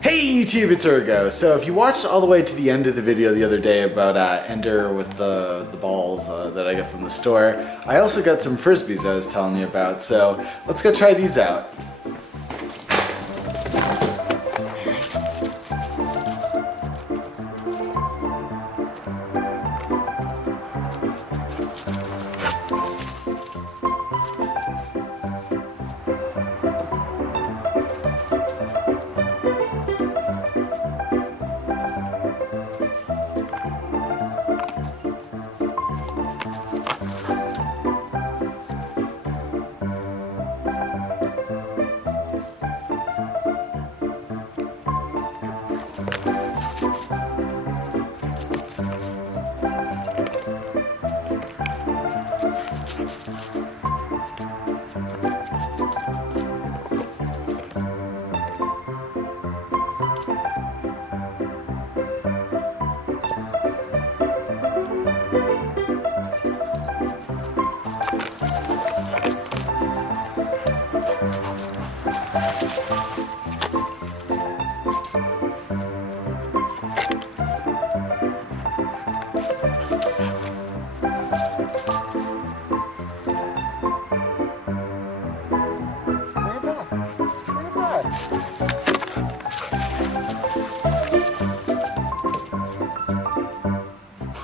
Hey YouTube, it's Urgo. So if you watched all the way to the end of the video the other day about Ender with the balls that I got from the store, I also got some Frisbees I was telling you about, so let's go try these out.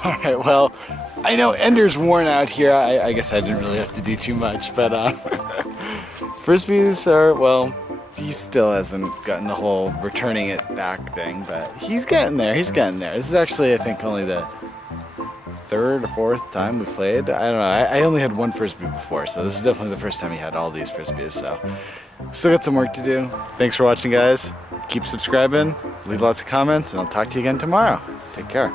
Alright, well, I know Ender's worn out here. I guess I didn't really have to do too much, but Frisbees are, well, he still hasn't gotten the whole returning it back thing, but he's getting there, he's getting there. This is actually, I think, only the third or fourth time we played. I don't know, I only had one Frisbee before, so this is definitely the first time he had all these Frisbees, so still got some work to do. Thanks for watching, guys. Keep subscribing, leave lots of comments, and I'll talk to you again tomorrow. Take care.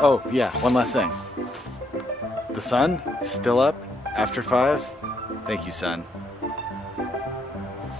Oh, yeah, one last thing. The sun, still up after 5. Thank you, sun.